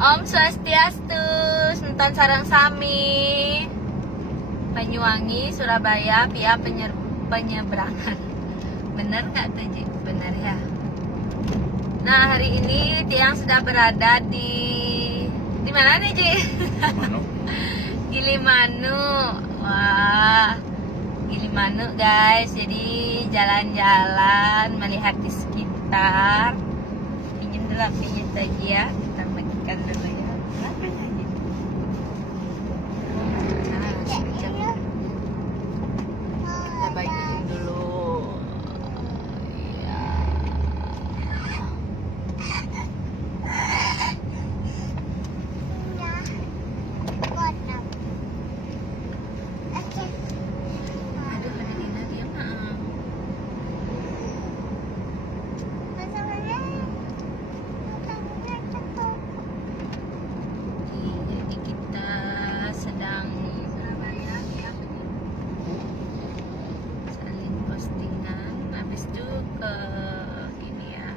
Om Swastiastu, Sentan Sarang Sami, Banyuwangi, Surabaya, via penyeberangan. Bener nggak tuh, Ji? Bener ya. Nah, hari ini Tiang sudah berada di mana nih, Ji? Gilimanuk. Wah, Gilimanuk guys. Jadi jalan-jalan, melihat di sekitar. Pinjam dulu apinya lagi ya. Kita bagikan dulu ya. Berapa lagi? Kita bagiin dulu. Ya. Aduh, ada Dina dia mah. Jadi kita sedang salin postingan. Habis itu ke ini ya.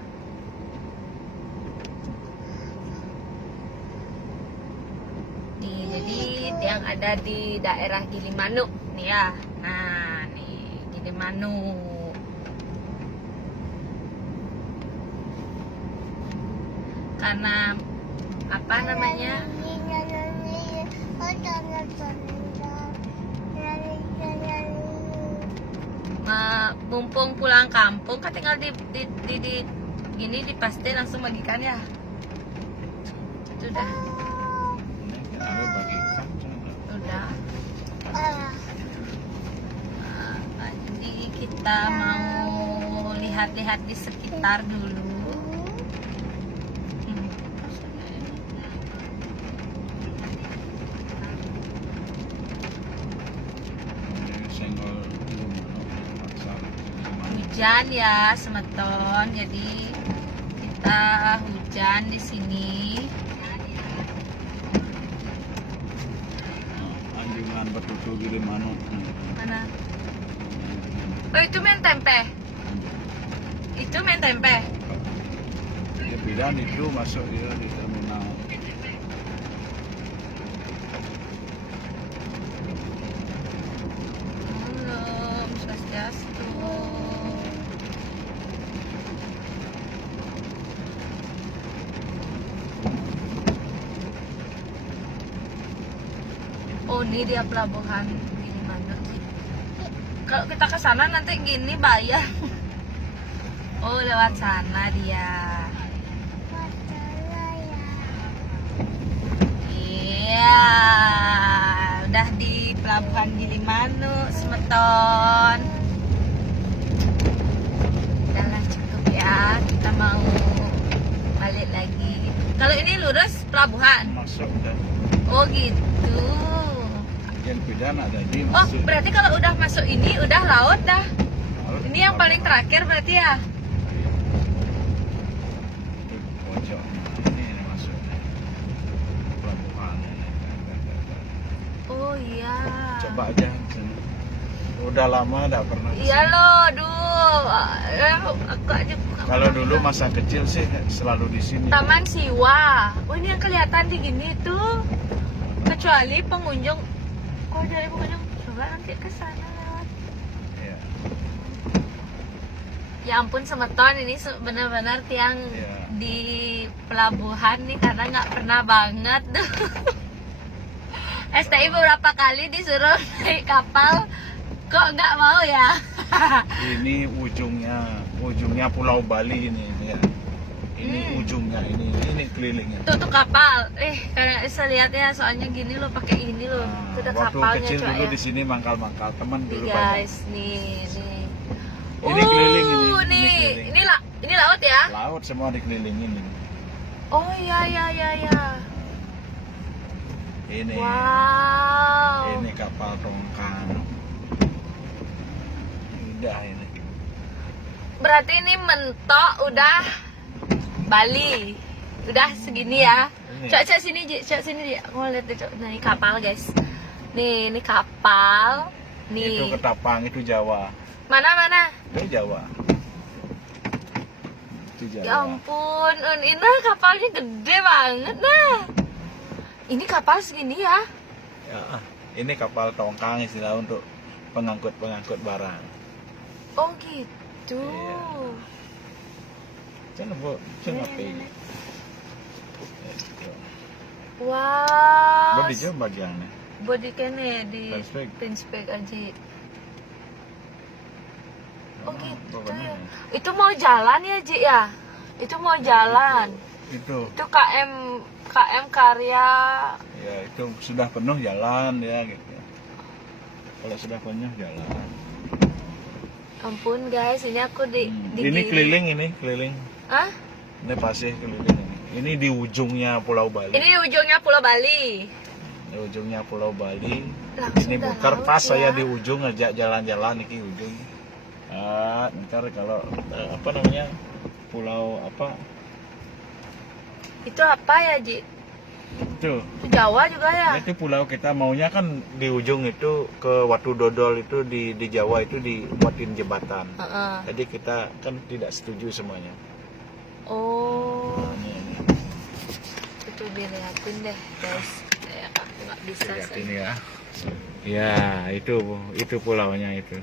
Nih, jadi yang ada di daerah Gilimanuk nih ya. Nah, nih Gilimanuk. Karena apa namanya? Mumpung pulang kampung kan tinggal di gini di paste langsung bagikan ya. Itu udah. Udah. Jadi kita mau lihat-lihat di sekitar dulu. Hujan ya, Semeton. Jadi kita hujan di sini. Anjungan Batutu Gilimanuk. Mana? Oh, itu main tempe. Itu main tempe. Ya bidan itu masuk ya di terminal. Belum, Swastiastu. Oh, ini dia pelabuhan Gilimanuk. Kalau kita ke sana nanti gini bayar. Oh, lewat sana dia. Iya, udah di pelabuhan Gilimanuk, Semeton. Udahlah cukup ya, kita mau balik lagi. Kalau ini lurus pelabuhan. Masuk dan Oh gitu. yang bidan ada di Oh, masuk. berarti kalau udah masuk ini udah laut dah. Laut, Ini yang paling terakhir berarti ya. Itu pojok. Ini masuk pelabuhan. Oh iya. Coba aja. Udah lama enggak pernah. Iya loh, aduh. Aku aja buka. Kalau dulu masa kecil sih selalu di sini. Taman Siwa. Oh, ini yang kelihatan di gini tuh. Kecuali pengunjung. Kok dari pengunjung? Coba nanti ke sana lewat. Iya. Ya ampun, Semeton ini benar-benar tiang Iya. di pelabuhan nih karena nggak pernah banget tuh. STI beberapa kali disuruh naik kapal, kok nggak mau ya? Ini ujungnya Pulau Bali ini ya. Ini ujungnya ini kelilingnya. Tuh kapal. Karena saya lihat ya, soalnya gini loh pakai ini loh. Itu ada Waktu kapalnya kecil coy dulu ya. di sini mangkal-mangkal teman Nih dulu banyak. guys, nih. Ini keliling ini. Nih, Keliling. ini laut ya? Laut semua dikelilingin ini. Oh iya. Ini. Wow. Ini kapal tongkang. Indah ini. Berarti ini mentok udah Bali. Udah segini ya. Ini. Cok sini, Ji. Aku mau lihat Cok. Nah, ini kapal, guys. Nih, ini kapal. Nih. Itu Ketapang, itu Jawa. Mana? Itu Jawa. Itu Ya Jawa. ampun, ini kapalnya gede banget nah. Ini kapal segini ya? Ya, ini kapal tongkang istilah untuk pengangkut barang. Oh gitu. Iya. Jangan bu, jangan apa? Wow. Bodi jauh bagiannya. Body kene di Pinspek. Pinspek aja. Oh gitu Pokoknya ya. Itu mau jalan ya Ji ya? Itu mau jalan. itu. Itu KM Karya. Ya itu sudah penuh jalan ya gitu. Kalau sudah penuh jalan. Ampun guys, ini aku di Ini keliling. Hah? Ini pasir keliling ini. Ini di ujungnya Pulau Bali. Ini di ujungnya Pulau Bali. Di ujungnya Pulau Bali. Langsung Ini udah bukan laut pas ya. saya di ujung ngajak jalan-jalan ini ujung. Ntar kalau apa namanya pulau apa Itu apa ya Ji? itu Itu Jawa juga ya? itu pulau kita maunya kan di ujung itu ke Watu Dodol itu di Jawa itu dibuatin jembatan. Heeh. Jadi kita kan tidak setuju semuanya. Oh, Ini itu dilihatin deh guys. Kayak aku nggak bisa lihat sih. ini ya. Ya itu pulaunya itu.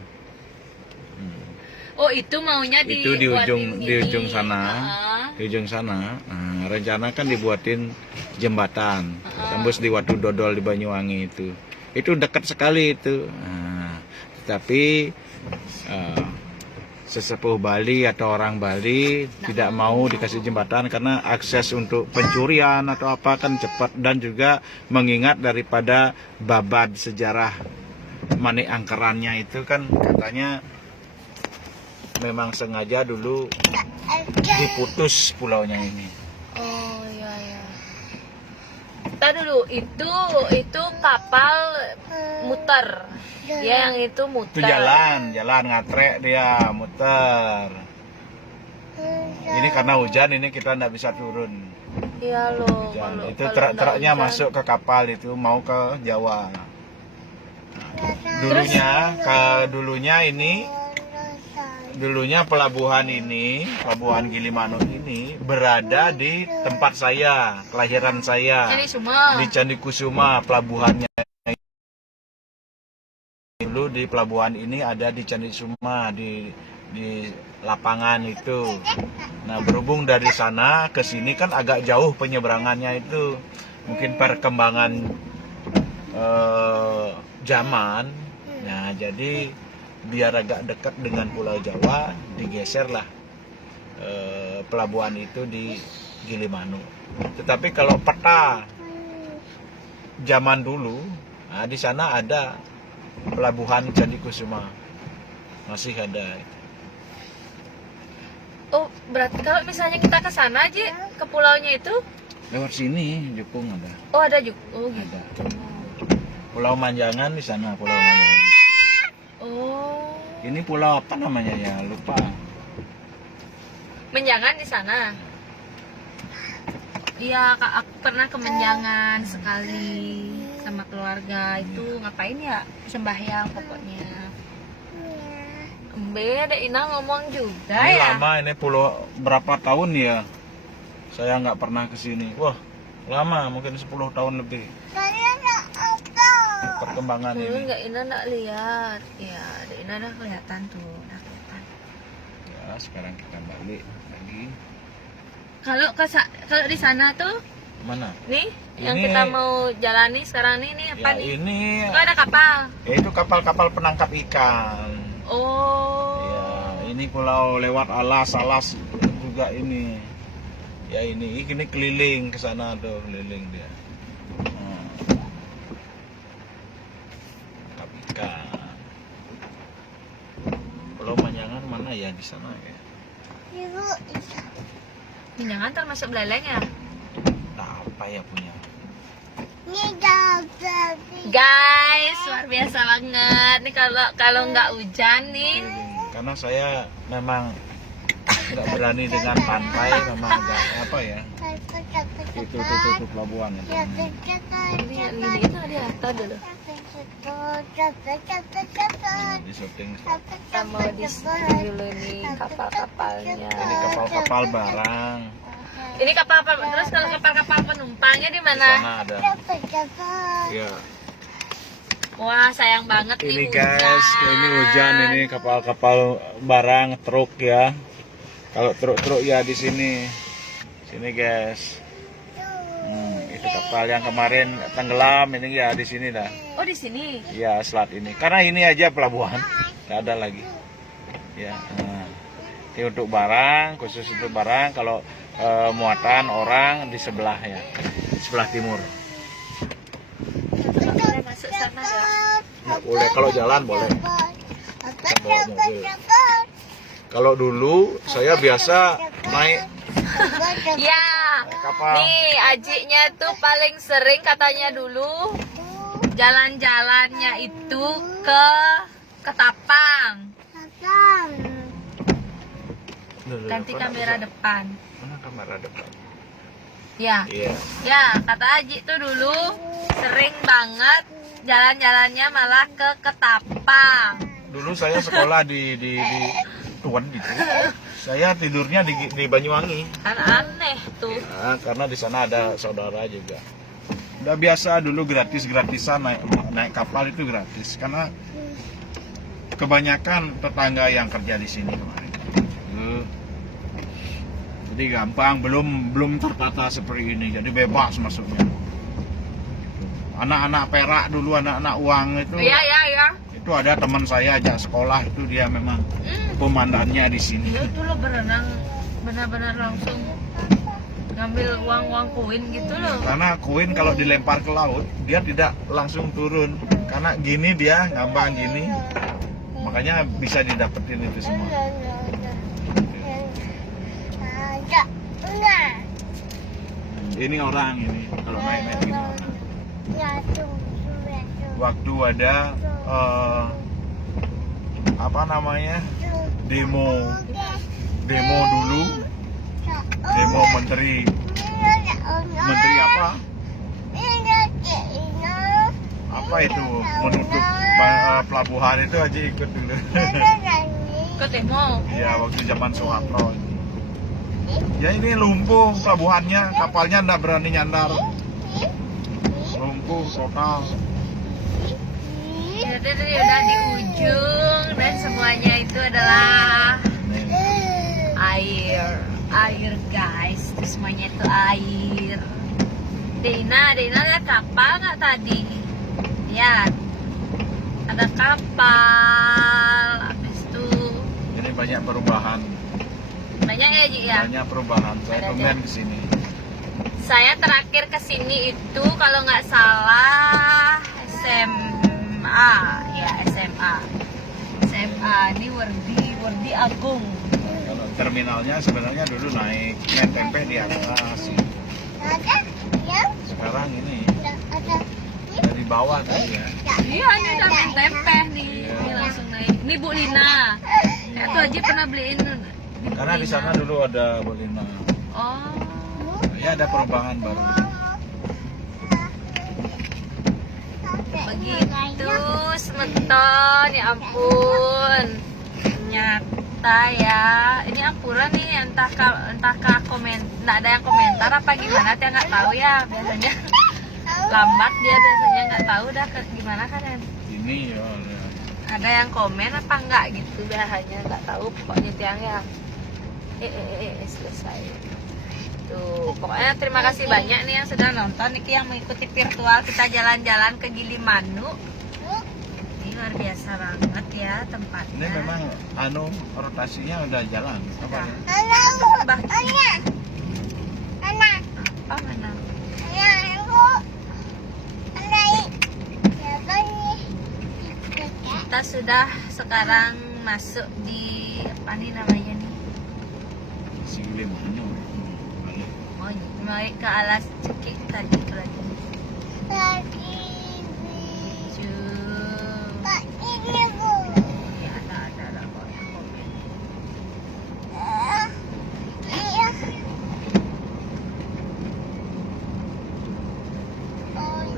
Oh itu maunya Itu di ujung sana. Heeh. Di ujung sana. Nah, rencana kan dibuatin jembatan tembus di Watu Dodol di Banyuwangi itu. Itu dekat sekali itu. Nah, tetapi sesepuh Bali atau orang Bali tidak mau dikasih jembatan karena akses untuk pencurian atau apa kan cepat dan juga mengingat daripada babad sejarah Manik Angkerannya itu kan katanya memang sengaja dulu diputus pulaunya ini. Oh iya ya. Tadi dulu itu kapal muter. Ya yang itu muter. Itu jalan ngatrek dia muter. Ini karena hujan ini kita nggak bisa turun. Iya loh. Hujan. Kalau- Itu kalau truk-truknya nggak hujan. masuk ke kapal itu mau ke Jawa. Dulunya pelabuhan Gilimanuk ini berada di tempat saya, kelahiran saya. Jadi semua. Di Candi Kusuma pelabuhannya. Dulu di pelabuhan ini ada di Candi Kusuma di lapangan itu. Nah, berhubung dari sana ke sini kan agak jauh penyeberangannya itu. Mungkin perkembangan zaman. Nah, jadi biar agak dekat dengan Pulau Jawa digeserlah pelabuhan itu di Gilimanuk. Tetapi kalau peta zaman dulu, nah, di sana ada pelabuhan Candi Kusuma, masih ada. Oh berarti kalau misalnya kita ke sana aja ke pulaunya itu? Lewat sini Jepung ada. Oh ada juga. Oh gitu. Ada. Pulau Manjangan di sana, Pulau Manjangan. Oh. Ini pulau apa namanya ya? Lupa. Menjangan di sana. Iya, Kak, aku pernah ke Menjangan sekali sama keluarga. Itu ngapain ya? Sembahyang pokoknya. Ada Ina ngomong juga Ini ya. lama ini pulau berapa tahun ya? Saya nggak pernah ke sini. Wah, lama, mungkin 10 tahun lebih. Perkembangan Dulu ini. nggak Ina nggak lihat. Ya, ada Ina udah kelihatan tuh, udah kelihatan. Ya, sekarang kita balik lagi. Kalau kalau di sana tuh, Mana? nih yang Ini- kita mau jalani sekarang nih apa Ya, nih? ini Itu ada kapal. ya, itu kapal-kapal penangkap ikan. Oh. Ya, ini pulau lewat alas juga ini. Ya ini keliling ke sana tuh, keliling dia. Tangkap ikan. Pulau Manjangan mana ya di sana ya? Menjangan termasuk Beleleng ya? Nah, apa ya punya? Guys, luar biasa banget nih kalau nggak hujan nih. Karena saya memang nggak berani dengan pantai, memang agak apa ya? Itu pelabuhan itu. Ini itu di atas dulu. Di syuting. Kita mau di dulu nih kapal-kapalnya. Ini kapal-kapal barang. Ini kapal-kapal, terus kalau kapal-kapal penumpangnya di Di mana? sana ada. Ya. Wah, sayang banget Ini nih guys, ini hujan, ini kapal-kapal barang, truk ya. Kalau truk-truk ya di sini. Sini guys. Itu kapal yang kemarin tenggelam, ini ya di sini dah. Oh, di sini. Ya, selat ini. Karena ini aja pelabuhan, nggak ada lagi. Ya. Ini untuk barang, khusus untuk barang. Kalau muatan orang di sebelah ya, di sebelah timur. Boleh masuk sana ya? Nggak boleh, kalau jalan boleh. Kita bawa mobil. Kalau dulu saya biasa naik Ya. kapal. Nih, ajiknya tuh paling sering katanya dulu jalan-jalannya itu ke Ketapang. Ganti kamera depan. Mana kamera depan? Ya. Iya. Ya, kata Aji tuh dulu sering banget jalan-jalannya malah ke Ketapang. Dulu saya sekolah di Tuan gitu. Saya tidurnya di Banyuwangi. Kan aneh tuh. Ya, karena di sana ada saudara juga. Udah biasa dulu gratisan naik kapal itu gratis karena kebanyakan tetangga yang kerja di sini kemarin. Jadi gampang, belum tertata seperti ini. Jadi bebas masuknya. Anak-anak perak dulu, anak-anak uang itu. Iya. Itu ada teman saya ajak sekolah itu dia memang komandannya di sini. Itu lo berenang benar-benar langsung ngambil uang koin gitu loh. Karena koin kalau dilempar ke laut dia tidak langsung turun. Karena gini dia ngambang gini. Makanya bisa didapetin itu semua. Ini orang ini kalau naik ini orang. Waktu ada apa namanya demo dulu, demo menteri apa itu menutup pelabuhan itu aja ikut dulu. Ke demo. Ya waktu zaman Soeharto. Ya ini lumpuh pelabuhannya, kapalnya nggak berani nyandar. Lumpuh total. Jadi udah di ujung dan semuanya itu adalah air guys. Itu semuanya itu air. Dina lihat kapal nggak tadi? Lihat, ada kapal. Habis itu Jadi banyak perubahan. banyak ya Ji ya. Banyak perubahan. Saya Ada tumben dia. kesini. Saya terakhir kesini itu kalau nggak salah SMA, ya SMA. Ini Wardi Agung. Kalau terminalnya sebenarnya dulu naik main tempe di atas. Sekarang ini dari bawah tadi ya. Iya, ini udah main tempe nih. Iya. Ini langsung naik. Ini Bu Lina. Saya tuh aja pernah beliin Bu Karena di Lina. sana dulu ada Bolina. Oh. Ya ada perubahan baru. Begitu semeton, ya ampun. Ternyata ya, ini Ampura nih entah komen, nggak ada yang komentar apa gimana, dia nggak tahu ya biasanya. Lambat dia biasanya nggak tahu dah gimana kan ya. Ini ya. Ada yang komen apa enggak gitu biasanya nggak tahu pokoknya tiang ya. Selesai. Tuh, pokoknya terima kasih banyak nih yang sudah nonton, Niki yang mengikuti virtual kita jalan-jalan ke Gilimanuk. Ini luar biasa banget ya tempatnya. Ini memang rotasinya udah jalan. Apa ya? Apa mana? Kita sudah sekarang masuk di apa nih namanya nih? Gilimanuk. Mau ke alas cekik tadi berarti. Ada kok yang komen.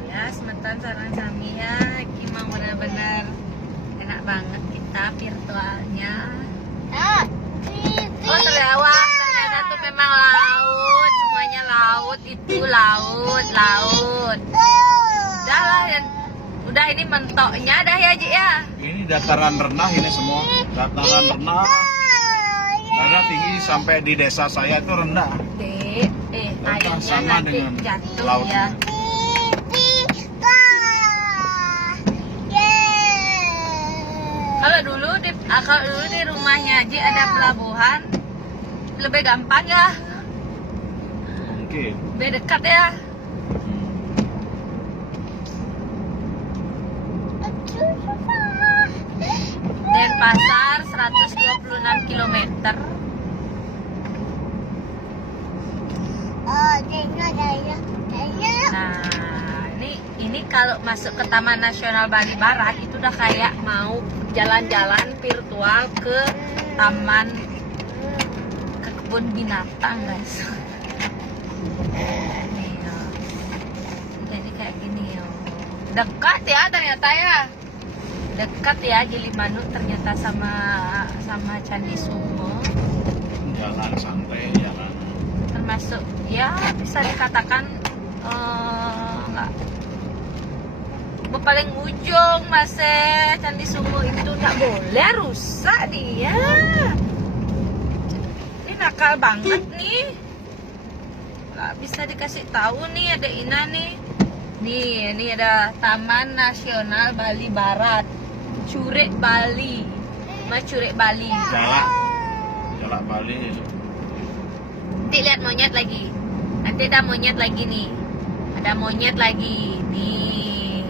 Ya, semetan sarang sami ya. memang benar-benar enak banget kita virtualnya. Oh terlewat, ternyata tuh memang laut, semuanya laut, itu laut. Udah lah, udah ini mentoknya dah ya Ji ya. Ini dataran rendah ini semua, dataran rendah. Karena tinggi sampai di desa saya itu rendah. Airnya sama nanti dengan jatuh lautnya. ya. Kalau dulu di rumahnya Ji ada pelabuhan, lebih gampang ya, Mungkin. lebih dekat ya. Denpasar 126 km. Nah, ini kalau masuk ke Taman Nasional Bali Barat itu udah kayak mau jalan-jalan virtual ke kebun binatang, guys. Nih, yo. Jadi kayak gini yo. Dekat ya ternyata ya. Dekat ya Gilimanuk ternyata sama Candi Sumo. Jalan santai, jalan. Termasuk ya bisa dikatakan nggak paling ujung masih Candi Sumo itu nggak boleh rusak dia. Ini nakal banget nih, nggak bisa dikasih tahu nih ada Ina nih. Ini ada Taman Nasional Bali Barat, Curug Bali, Curug Bali. Jalak Bali. Nanti lihat monyet lagi. Nanti ada monyet lagi nih. Ada monyet lagi nih.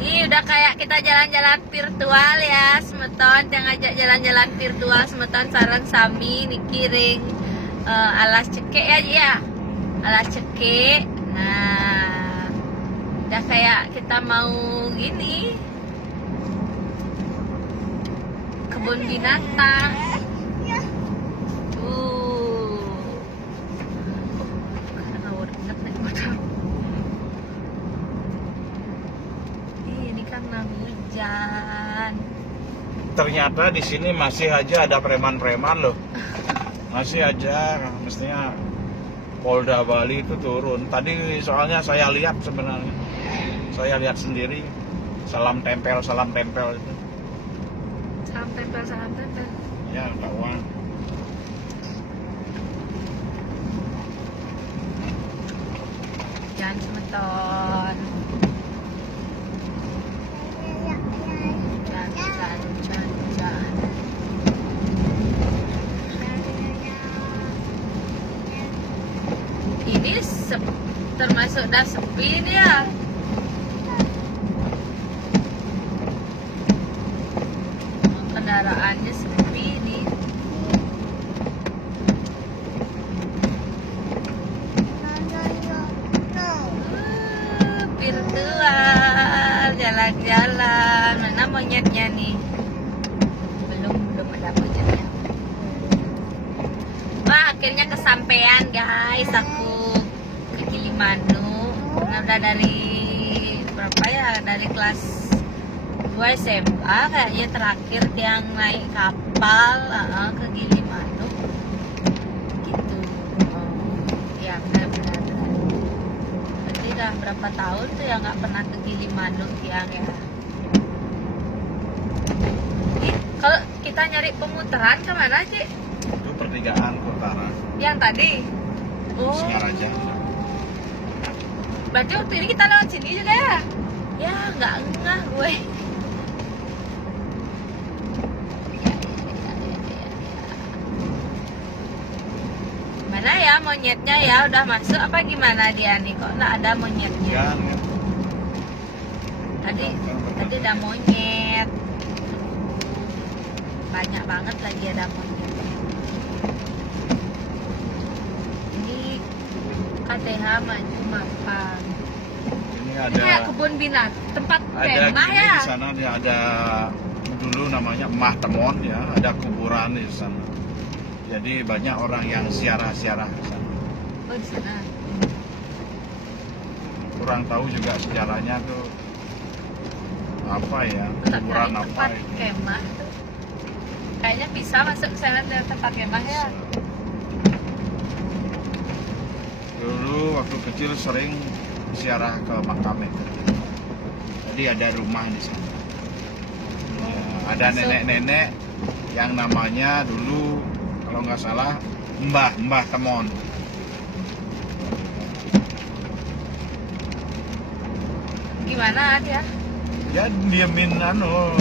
Ini udah kayak kita jalan-jalan virtual ya, semeton. Yang ngajak jalan-jalan virtual semeton sarang sami nikiring alas cekek ya Ji ya. Alas cekek. Nah, udah kayak kita mau gini. Kebun binatang. Ini karena hujan. Ternyata di sini masih aja ada preman-preman loh. Masih aja, mestinya Polda Bali itu turun. Tadi soalnya saya lihat sebenarnya. Saya lihat sendiri. Salam tempel itu. Salam tempel. Ya, kawan. Jangan semeton. Jangan. Ini termasuk udah sepi nih ya. Kendaraannya sepi nih. Virtual jalan-jalan. Mana monyetnya nih? Belum ada monyetnya. Wah, akhirnya kesampaian guys, aku ke Gilimanuk. Nah, udah dari berapa ya? Dari kelas 2 SMA kayaknya terakhir yang naik kapal ke Gilimanuk. Gitu. Ya, benar. Berarti udah berapa tahun tuh ya nggak pernah ke Gilimanuk yang ya. Kalau kita nyari pemutaran kemana sih? Itu pertigaan utara. Yang tadi? Oh, Singaraja. berarti waktu ini kita lewat sini juga ya? Ya, nggak ngeh gue. Mana ya monyetnya ya? Udah masuk apa gimana dia nih? Kok nggak ada monyetnya? Ya. Tadi ada monyet. Banyak banget lagi ada monyet. Ini KTH Maju Mampang. Ini Ini kayak kebun binatang, tempat ada kemah gini ya. di sana dia ada dulu namanya Emah Temon ya, ada kuburan di sana. Jadi banyak orang yang ziarah-ziarah di sana. Oh di sana. kurang tahu juga sejarahnya tuh apa ya, kuburan apa tempat itu. kemah tuh. Kayaknya bisa masuk ke sana dari tempat kemah ya. Dulu waktu kecil sering ziarah ke makam itu. Jadi ada rumah di sana. Ya, ada Masuk. nenek-nenek yang namanya dulu kalau nggak salah Mbah Temon. Gimana dia? Dia diamin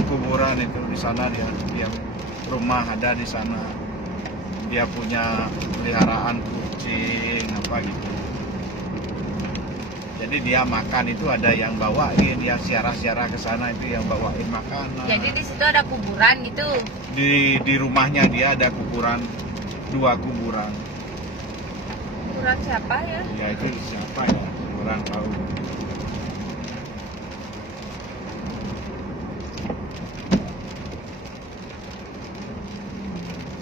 kuburan itu di sana, dia rumah ada di sana. Dia punya peliharaan kucing apa gitu. Jadi dia makan itu ada yang bawain, yang siarah-siarah ke sana itu yang bawain makanan. Jadi di situ ada kuburan gitu. Di rumahnya dia ada kuburan, 2 kuburan. Kuburan siapa ya? Ya itu siapa ya? Kurang tahu.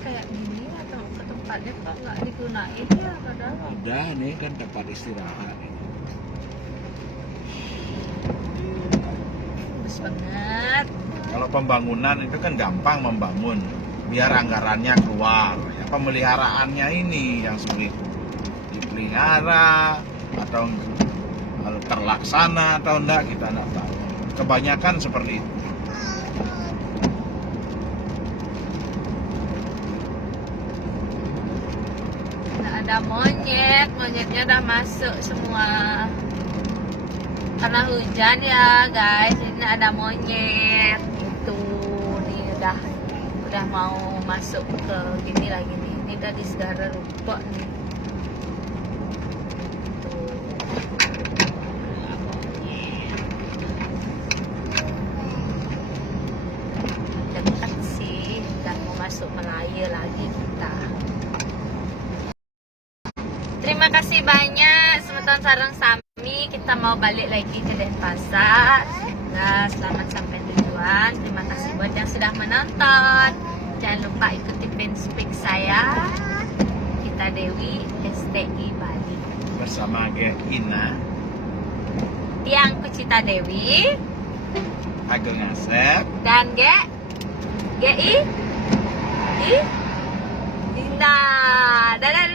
Kayak gini atau ke tempatnya kok nggak digunain ya padahal. Ada nih kan tempat istirahat. Bagus banget. Kalau pembangunan itu kan gampang membangun, biar anggarannya keluar. Ya, pemeliharaannya ini yang sulit. Dipelihara atau terlaksana atau enggak kita enggak tahu. Kebanyakan seperti itu. Nah, ada monyetnya udah masuk semua. Karena hujan ya guys, ini ada monyet itu nih udah mau masuk ke gini lagi nih. Ini udah di segara rumput nih. Tuh. Dekat sih, udah mau masuk Melaya lagi kita. Terima kasih banyak Semeton Sarang Sami. Kita mau balik lagi ke Denpasar. Nah, selamat sampai tujuan. Terima kasih buat yang sudah menonton. Jangan lupa ikuti fanspage saya, Kita Dewi STI Bali. Bersama Ina, Tiang Kucita Dewi Ageng Asep. dan GI Ina. Dadah.